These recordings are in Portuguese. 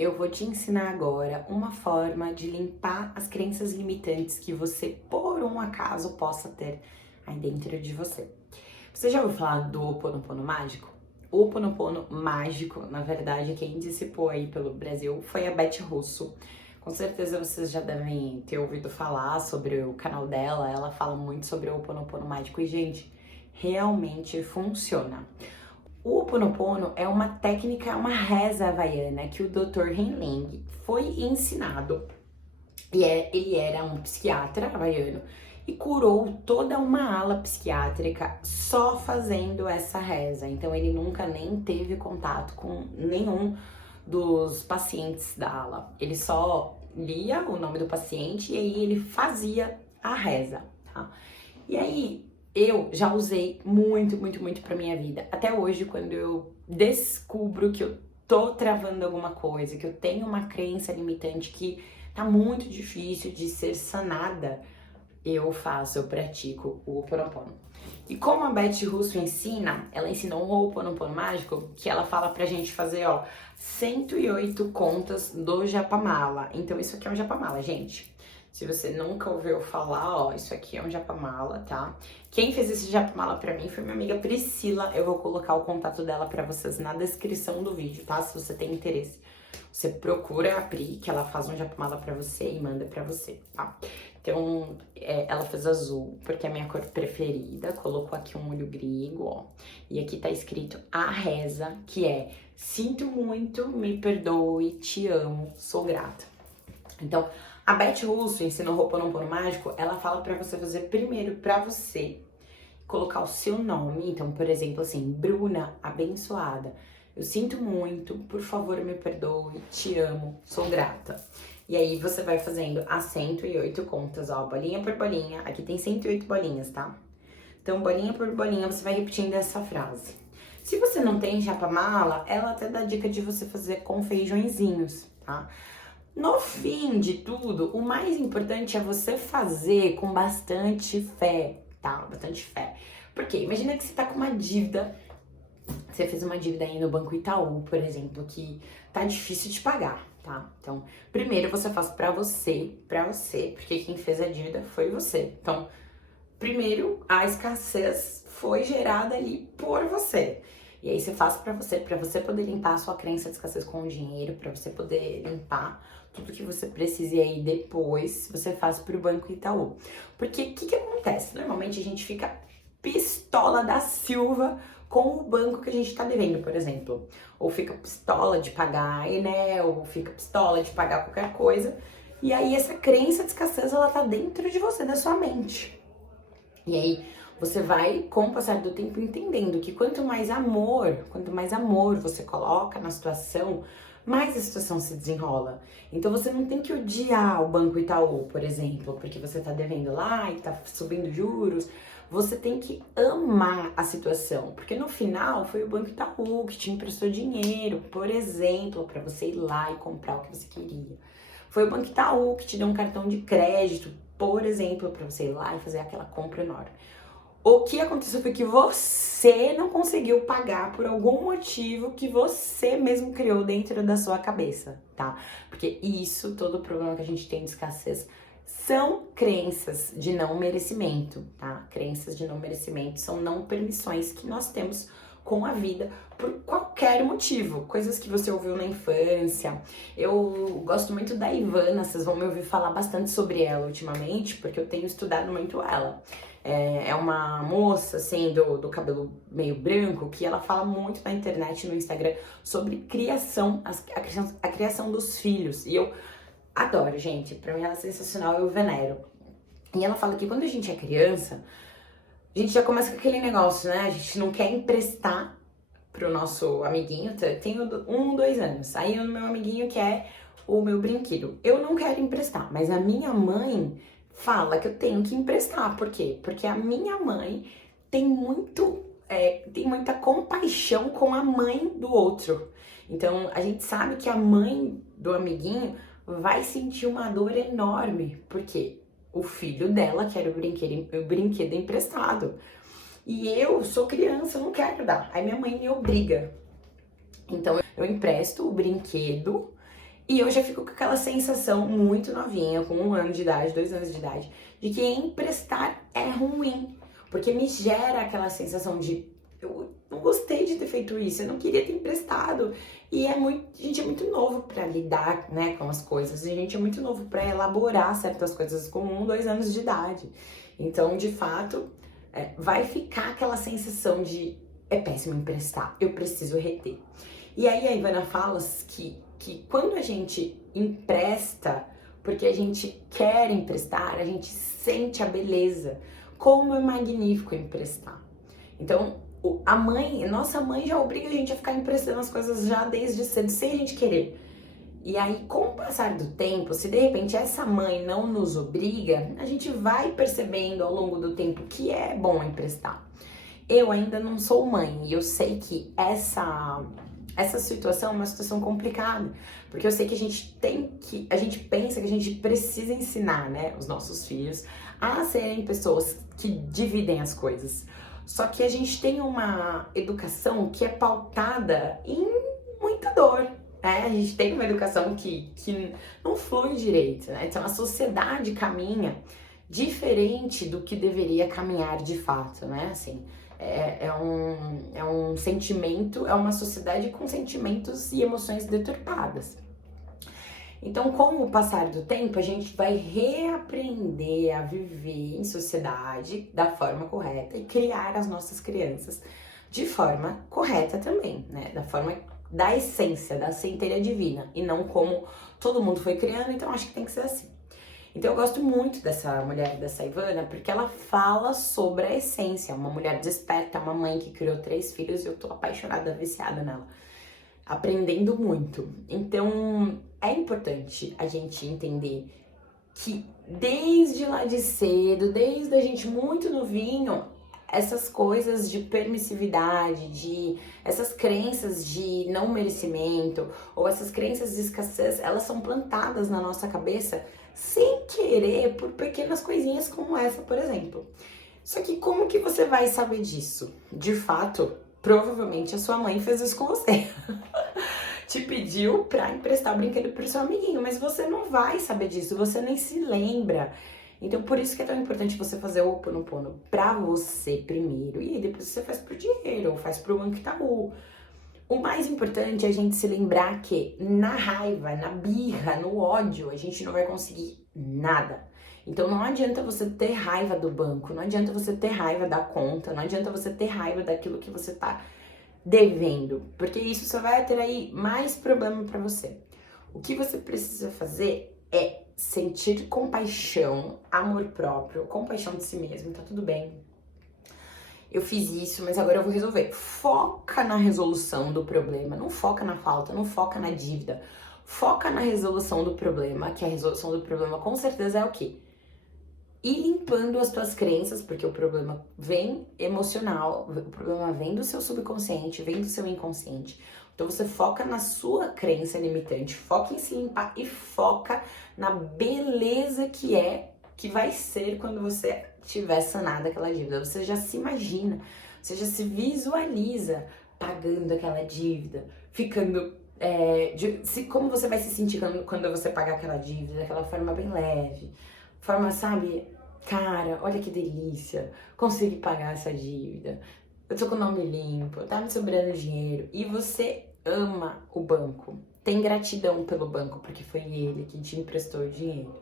eu vou te ensinar agora uma forma de limpar as crenças limitantes que você, por um acaso, possa ter aí dentro de você. Você já ouviu falar do Ho Oponopono mágico? O Ho Oponopono mágico, na verdade, quem dissipou aí pelo Brasil foi a Beth Russo. Com certeza vocês já devem ter ouvido falar sobre o canal dela, ela fala muito sobre o Ho Oponopono mágico e, gente, realmente funciona. O Ho Oponopono é uma técnica, uma reza havaiana que o Dr. Henling foi ensinado. Ele era um psiquiatra havaiano e curou toda uma ala psiquiátrica só fazendo essa reza. Então ele nunca nem teve contato com nenhum dos pacientes da ala. Ele só lia o nome do paciente e aí ele fazia a reza, tá? E aí eu já usei muito pra minha vida. Até hoje, quando eu descubro que eu tô travando alguma coisa, que eu tenho uma crença limitante que tá muito difícil de ser sanada, eu pratico o Ho Oponopono. E como a Beth Russo ensina, ela ensina um Ho Oponopono mágico que ela fala pra gente fazer, 108 contas do Japamala. Então isso aqui é um Japamala, gente. Se você nunca ouviu falar, isso aqui é um Japamala, tá? Quem fez esse Japamala pra mim foi minha amiga Priscila. Eu vou colocar o contato dela pra vocês na descrição do vídeo, tá? Se você tem interesse. Você procura a Pri, que ela faz um Japamala pra você e manda pra você, tá? Então, ela fez azul, porque é a minha cor preferida. Colocou aqui um olho grego, ó. E aqui tá escrito a reza, que é: sinto muito, me perdoe, te amo, sou grata. Então, a Beth Russo ensinou o Ho Oponopono mágico, ela fala pra você fazer primeiro pra você, colocar o seu nome. Então, por exemplo, assim, Bruna abençoada. Eu sinto muito, por favor, me perdoe, te amo, sou grata. E aí você vai fazendo as 108 contas, bolinha por bolinha. Aqui tem 108 bolinhas, tá? Então, bolinha por bolinha, você vai repetindo essa frase. Se você não tem Japamala, ela até dá dica de você fazer com feijõezinhos, tá? No fim de tudo, o mais importante é você fazer com bastante fé, tá? Bastante fé. Porque imagina que você tá com uma dívida. Você fez uma dívida aí no Banco Itaú, por exemplo, que tá difícil de pagar, tá? Então, primeiro você faz pra você, porque quem fez a dívida foi você. Então, primeiro, a escassez foi gerada ali por você. E aí você faz pra você poder limpar a sua crença de escassez com o dinheiro, pra você poder limpar tudo que você precise. E aí depois você faz pro Banco Itaú. Porque o que acontece? Normalmente a gente fica pistola da Silva com o banco que a gente tá devendo, por exemplo. Ou fica pistola de pagar Enel, ou fica pistola de pagar qualquer coisa. E aí essa crença de escassez, ela tá dentro de você, da sua mente. E aí você vai, com o passar do tempo, entendendo que quanto mais amor você coloca na situação, mais a situação se desenrola. Então você não tem que odiar o Banco Itaú, por exemplo, porque você tá devendo lá e tá subindo juros. Você tem que amar a situação, porque no final foi o Banco Itaú que te emprestou dinheiro, por exemplo, para você ir lá e comprar o que você queria. Foi o Banco Itaú que te deu um cartão de crédito, por exemplo, para você ir lá e fazer aquela compra enorme. O que aconteceu foi que você não conseguiu pagar por algum motivo que você mesmo criou dentro da sua cabeça, tá? Porque isso, todo o problema que a gente tem de escassez, são crenças de não merecimento, tá? Crenças de não merecimento são não permissões que nós temos com a vida por qualquer motivo, coisas que você ouviu na infância. Eu gosto muito da Ivana, vocês vão me ouvir falar bastante sobre ela ultimamente, porque eu tenho estudado muito ela. É uma moça, assim, do cabelo meio branco, que ela fala muito na internet, no Instagram, sobre criação, a criação dos filhos. E eu adoro, gente, pra mim ela é sensacional, eu venero. E ela fala que quando a gente é criança, a gente já começa com aquele negócio, né? A gente não quer emprestar pro nosso amiguinho, tenho 2 anos, aí o meu amiguinho quer o meu brinquedo. Eu não quero emprestar, mas a minha mãe fala que eu tenho que emprestar. Por quê? Porque a minha mãe tem muita compaixão com a mãe do outro. Então, a gente sabe que a mãe do amiguinho vai sentir uma dor enorme, porque o filho dela quer o brinquedo emprestado. E eu sou criança, eu não quero dar. Aí minha mãe me obriga. Então eu empresto o brinquedo E eu já fico com aquela sensação muito novinha, com 1 ano de idade, 2 anos de idade, de que emprestar é ruim. Porque me gera aquela sensação de eu não gostei de ter feito isso, eu não queria ter emprestado. E a gente é muito novo para lidar, né, com as coisas. A gente é muito novo para elaborar certas coisas com 2 anos de idade. Então, de fato, vai ficar aquela sensação de é péssimo emprestar, eu preciso reter. E aí a Ivana fala que quando a gente empresta, porque a gente quer emprestar, a gente sente a beleza. Como é magnífico emprestar. Então, nossa mãe já obriga a gente a ficar emprestando as coisas já desde cedo, sem a gente querer. E aí, com o passar do tempo, se de repente essa mãe não nos obriga, a gente vai percebendo ao longo do tempo que é bom emprestar. Eu ainda não sou mãe e eu sei que essa situação é uma situação complicada, porque eu sei que a gente pensa que a gente precisa ensinar, né, os nossos filhos a serem pessoas que dividem as coisas. Só que a gente tem uma educação que é pautada em muita dor, né? A gente tem uma educação que não flui direito, né? Então a sociedade caminha diferente do que deveria caminhar de fato, né? Assim, é um sentimento, é uma sociedade com sentimentos e emoções deturpadas. Então, com o passar do tempo, a gente vai reaprender a viver em sociedade da forma correta e criar as nossas crianças de forma correta também, né? Da forma da essência, da centelha divina, e não como todo mundo foi criando, então acho que tem que ser assim. Então eu gosto muito dessa mulher, dessa Ivana, porque ela fala sobre a essência, uma mulher desperta, uma mãe que criou 3 filhos, e eu tô apaixonada, viciada nela, aprendendo muito. Então é importante a gente entender que desde lá de cedo, desde a gente muito novinho, essas coisas de permissividade, essas crenças de não merecimento ou essas crenças de escassez, elas são plantadas na nossa cabeça sem querer por pequenas coisinhas como essa, por exemplo. Só que como que você vai saber disso? De fato, provavelmente a sua mãe fez isso com você. Te pediu pra emprestar o brinquedo pro seu amiguinho, mas você não vai saber disso, você nem se lembra. Então, por isso que é tão importante você fazer o Ho'oponopono pra você primeiro, e aí depois você faz pro dinheiro, ou faz pro Banco Itaú. O mais importante é a gente se lembrar que na raiva, na birra, no ódio, a gente não vai conseguir nada. Então não adianta você ter raiva do banco, não adianta você ter raiva da conta, não adianta você ter raiva daquilo que você tá devendo, porque isso só vai atrair mais problema pra você. O que você precisa fazer é sentir compaixão, amor próprio, compaixão de si mesmo, tá tudo bem. Eu fiz isso, mas agora eu vou resolver. Foca na resolução do problema, não foca na falta, não foca na dívida. Foca na resolução do problema, que a resolução do problema com certeza é o quê? Ir limpando as tuas crenças, porque o problema vem emocional, o problema vem do seu subconsciente, vem do seu inconsciente. Então você foca na sua crença limitante, foca em se limpar e foca na beleza que vai ser quando você tiver sanado aquela dívida. Você já se imagina, você já se visualiza pagando aquela dívida, ficando... como você vai se sentir quando você pagar aquela dívida, daquela forma bem leve, forma, sabe, cara, olha que delícia, consegui pagar essa dívida, eu tô com o nome limpo, tá me sobrando dinheiro, e você ama o banco, tem gratidão pelo banco, porque foi ele que te emprestou o dinheiro.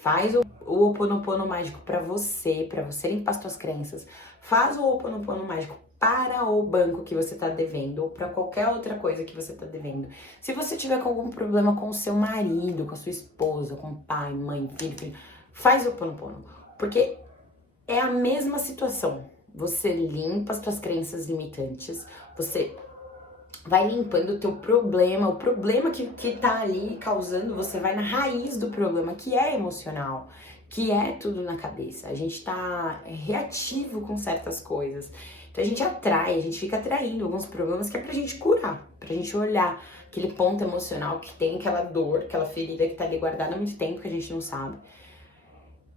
Faz o Ho'oponopono mágico pra você limpar as suas crenças, faz o Ho'oponopono mágico para o banco que você tá devendo ou para qualquer outra coisa que você tá devendo. Se você tiver com algum problema com o seu marido, com a sua esposa, com o pai, mãe, filho, faz o Ho'oponopono, porque é a mesma situação. Você limpa as suas crenças limitantes, você vai limpando o teu problema, o problema que tá ali causando, você vai na raiz do problema, que é emocional, que é tudo na cabeça. A gente tá reativo com certas coisas. Então a gente fica atraindo alguns problemas que é pra gente curar, pra gente olhar aquele ponto emocional que tem aquela dor, aquela ferida que tá ali guardada há muito tempo que a gente não sabe.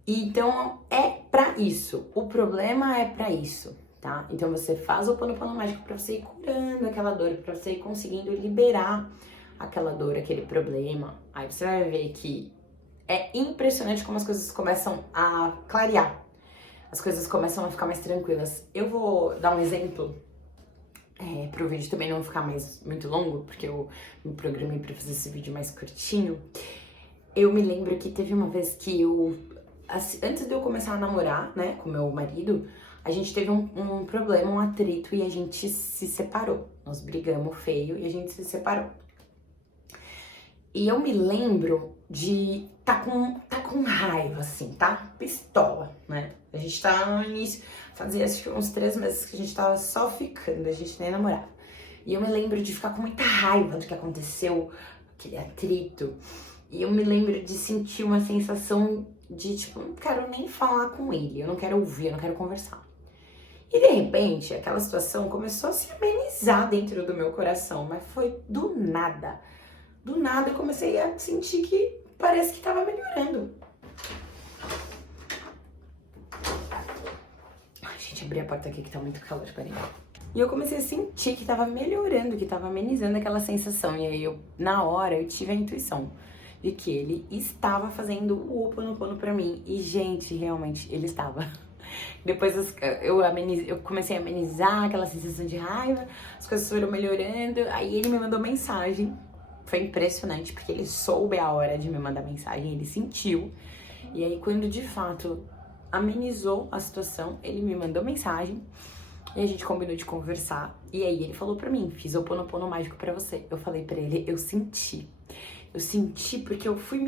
Então é pra isso, o problema é pra isso, tá? Então você faz o Ho'oponopono mágico pra você ir curando aquela dor, pra você ir conseguindo liberar aquela dor, aquele problema. Aí você vai ver que é impressionante como as coisas começam a clarear. As coisas começam a ficar mais tranquilas. Eu vou dar um exemplo pro vídeo também não ficar muito longo, porque eu me programei pra fazer esse vídeo mais curtinho. Eu me lembro que teve uma vez que antes de eu começar a namorar, né, com meu marido, a gente teve um problema, um atrito e a gente se separou. Nós brigamos feio e a gente se separou. E eu me lembro de tá com raiva, assim, tá? Pistola, né? A gente tá no início, fazia acho que uns 3 meses que a gente tava só ficando, a gente nem namorava. E eu me lembro de ficar com muita raiva do que aconteceu, aquele atrito. E eu me lembro de sentir uma sensação de, tipo, não quero nem falar com ele, eu não quero ouvir, eu não quero conversar. E de repente, aquela situação começou a se amenizar dentro do meu coração, mas foi do nada. Do nada eu comecei a sentir que parece que tava melhorando. Ai, gente, abri a porta aqui que tá muito calor, peraí. E eu comecei a sentir que tava melhorando, que tava amenizando aquela sensação. E aí, na hora, eu tive a intuição de que ele estava fazendo o Ho Oponopono pra mim. E, gente, realmente, ele estava. Depois eu comecei a amenizar aquela sensação de raiva, as coisas foram melhorando. Aí ele me mandou mensagem. Foi impressionante, porque ele soube a hora de me mandar mensagem, ele sentiu. E aí, quando de fato amenizou a situação, ele me mandou mensagem e a gente combinou de conversar. E aí ele falou pra mim, fiz o Ho Oponopono mágico pra você. Eu falei pra ele, eu senti. Eu senti porque eu fui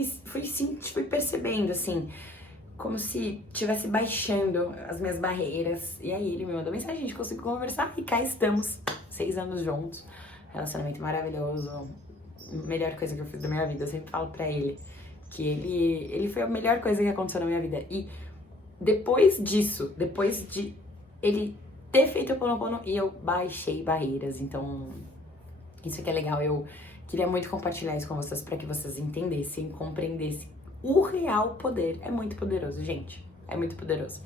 percebendo, assim, como se estivesse baixando as minhas barreiras. E aí ele me mandou mensagem, a gente conseguiu conversar e cá estamos, 6 anos juntos. Relacionamento maravilhoso. Melhor coisa que eu fiz da minha vida. Eu sempre falo pra ele que ele foi a melhor coisa que aconteceu na minha vida. E depois disso, depois de ele ter feito o Ho Oponopono, e eu baixei barreiras. Então, isso que é legal. Eu queria muito compartilhar isso com vocês pra que vocês entendessem, compreendessem o real poder. É muito poderoso, gente. É muito poderoso.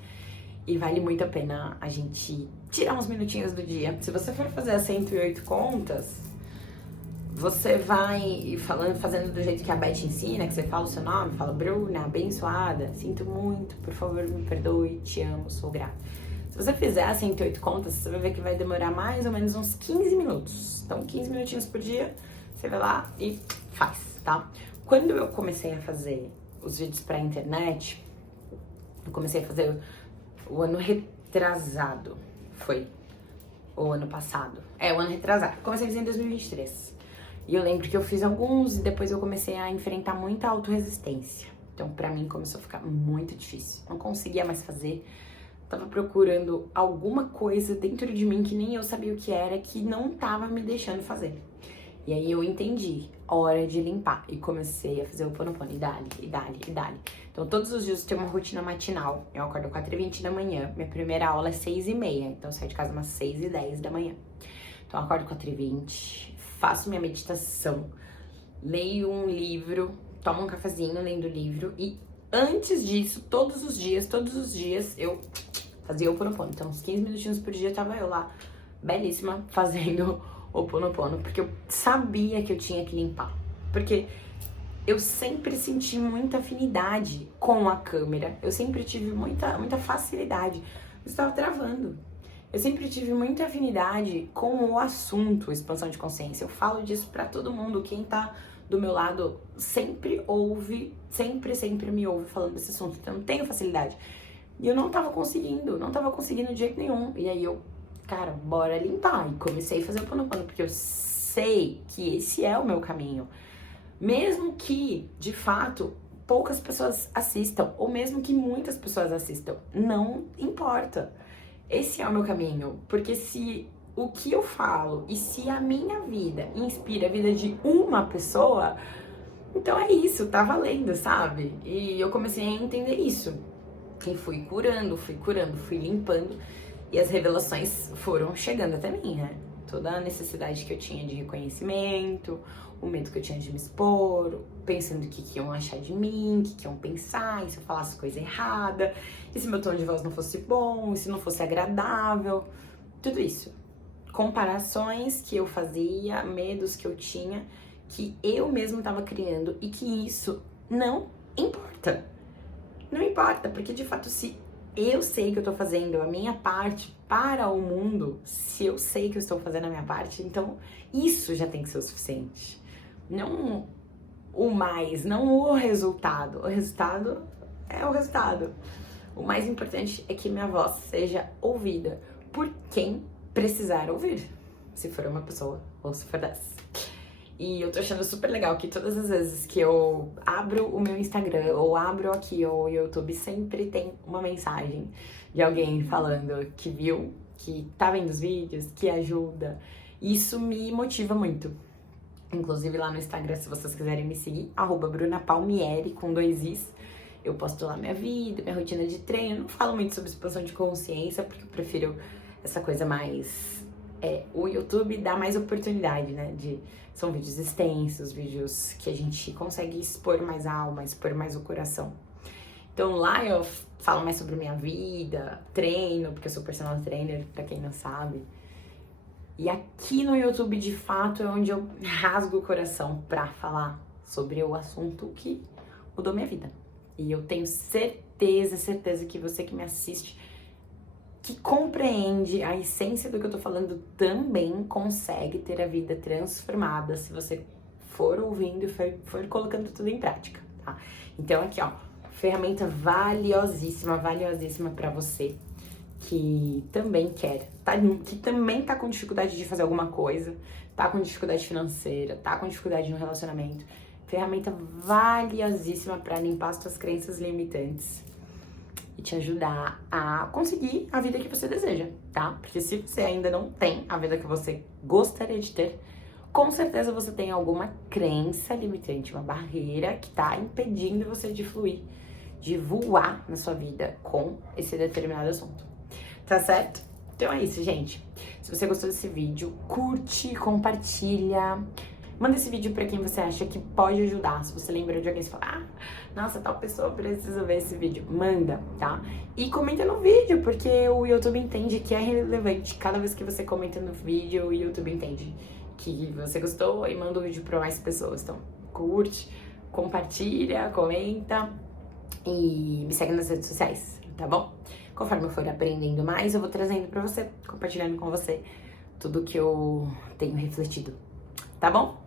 E vale muito a pena a gente tirar uns minutinhos do dia. Se você for fazer as 108 contas, você vai fazendo do jeito que a Beth ensina, que você fala o seu nome, fala Bruna, abençoada, sinto muito, por favor me perdoe, te amo, sou grata. Se você fizer as 108 contas, você vai ver que vai demorar mais ou menos uns 15 minutos. Então, 15 minutinhos por dia, você vai lá e faz, tá? Quando eu comecei a fazer os vídeos pra internet, eu comecei a fazer o ano retrasado, foi o ano passado. O ano retrasado. Comecei a fazer em 2023. E eu lembro que eu fiz alguns e depois eu comecei a enfrentar muita autorresistência. Então, pra mim, começou a ficar muito difícil. Não conseguia mais fazer. Tava procurando alguma coisa dentro de mim que nem eu sabia o que era, que não tava me deixando fazer. E aí eu entendi, hora de limpar. E comecei a fazer o Ho Oponopono, e dali, e dali, e dali. Então, todos os dias eu tenho uma rotina matinal. Eu acordo às 4h20 da manhã. Minha primeira aula é 6h30. Então, eu saio de casa umas 6h10 da manhã. Então, eu acordo 4h20. Faço minha meditação, leio um livro, tomo um cafezinho lendo o livro e antes disso, todos os dias eu fazia o Ho Oponopono. Então, uns 15 minutinhos por dia tava eu lá, belíssima, fazendo o Ho Oponopono, porque eu sabia que eu tinha que limpar. Porque eu sempre senti muita afinidade com a câmera, eu sempre tive muita facilidade, eu estava travando. Eu sempre tive muita afinidade com o assunto expansão de consciência. Eu falo disso pra todo mundo. Quem tá do meu lado sempre ouve, sempre me ouve falando desse assunto. Então eu tenho facilidade. E eu não tava conseguindo de jeito nenhum. E aí eu, cara, bora limpar. E comecei a fazer o Ho Oponopono, porque eu sei que esse é o meu caminho. Mesmo que, de fato, poucas pessoas assistam, ou mesmo que muitas pessoas assistam, não importa. Esse é o meu caminho, porque se o que eu falo e se a minha vida inspira a vida de uma pessoa, então é isso, tá valendo, sabe? E eu comecei a entender isso. E fui curando, fui limpando e as revelações foram chegando até mim, né? Toda a necessidade que eu tinha de reconhecimento, o medo que eu tinha de me expor, pensando o que iam achar de mim, o que iam pensar, e se eu falasse coisa errada, e se meu tom de voz não fosse bom, e se não fosse agradável, tudo isso. Comparações que eu fazia, medos que eu tinha, que eu mesmo estava criando e que isso não importa. Não importa, porque de fato, se eu sei que eu tô fazendo a minha parte para o mundo, se eu sei que eu estou fazendo a minha parte, então isso já tem que ser o suficiente. Não o mais, não o resultado. O resultado é o resultado. O mais importante é que minha voz seja ouvida por quem precisar ouvir. Se for uma pessoa ou se for 10. E eu tô achando super legal que todas as vezes que eu abro o meu Instagram ou abro aqui o YouTube, sempre tem uma mensagem de alguém falando que viu, que tá vendo os vídeos, que ajuda. Isso me motiva muito. Inclusive lá no Instagram, se vocês quiserem me seguir, @brunapalmieri, com 2 Is. Eu posto lá minha vida, minha rotina de treino. Não falo muito sobre expansão de consciência, porque eu prefiro essa coisa mais... o YouTube dá mais oportunidade, né? São vídeos extensos, vídeos que a gente consegue expor mais a alma, expor mais o coração. Então lá eu falo mais sobre minha vida, treino, porque eu sou personal trainer, pra quem não sabe. E aqui no YouTube, de fato, é onde eu rasgo o coração pra falar sobre o assunto que mudou minha vida. E eu tenho certeza que você que me assiste, que compreende a essência do que eu tô falando, também consegue ter a vida transformada se você for ouvindo e for colocando tudo em prática, tá? Então aqui, ó, ferramenta valiosíssima pra você que também quer, que também tá com dificuldade de fazer alguma coisa, tá com dificuldade financeira, tá com dificuldade no relacionamento. Ferramenta valiosíssima para limpar as suas crenças limitantes e te ajudar a conseguir a vida que você deseja, tá? Porque se você ainda não tem a vida que você gostaria de ter, com certeza você tem alguma crença limitante, uma barreira que tá impedindo você de fluir, de voar na sua vida com esse determinado assunto. Tá certo? Então é isso, gente. Se você gostou desse vídeo, curte, compartilha. Manda esse vídeo pra quem você acha que pode ajudar. Se você lembra de alguém e fala, nossa, tal pessoa precisa ver esse vídeo. Manda, tá? E comenta no vídeo, porque o YouTube entende que é relevante. Cada vez que você comenta no vídeo, o YouTube entende que você gostou e manda o vídeo pra mais pessoas. Então, curte, compartilha, comenta e me segue nas redes sociais, tá bom? Conforme eu for aprendendo mais, eu vou trazendo pra você, compartilhando com você tudo que eu tenho refletido, tá bom?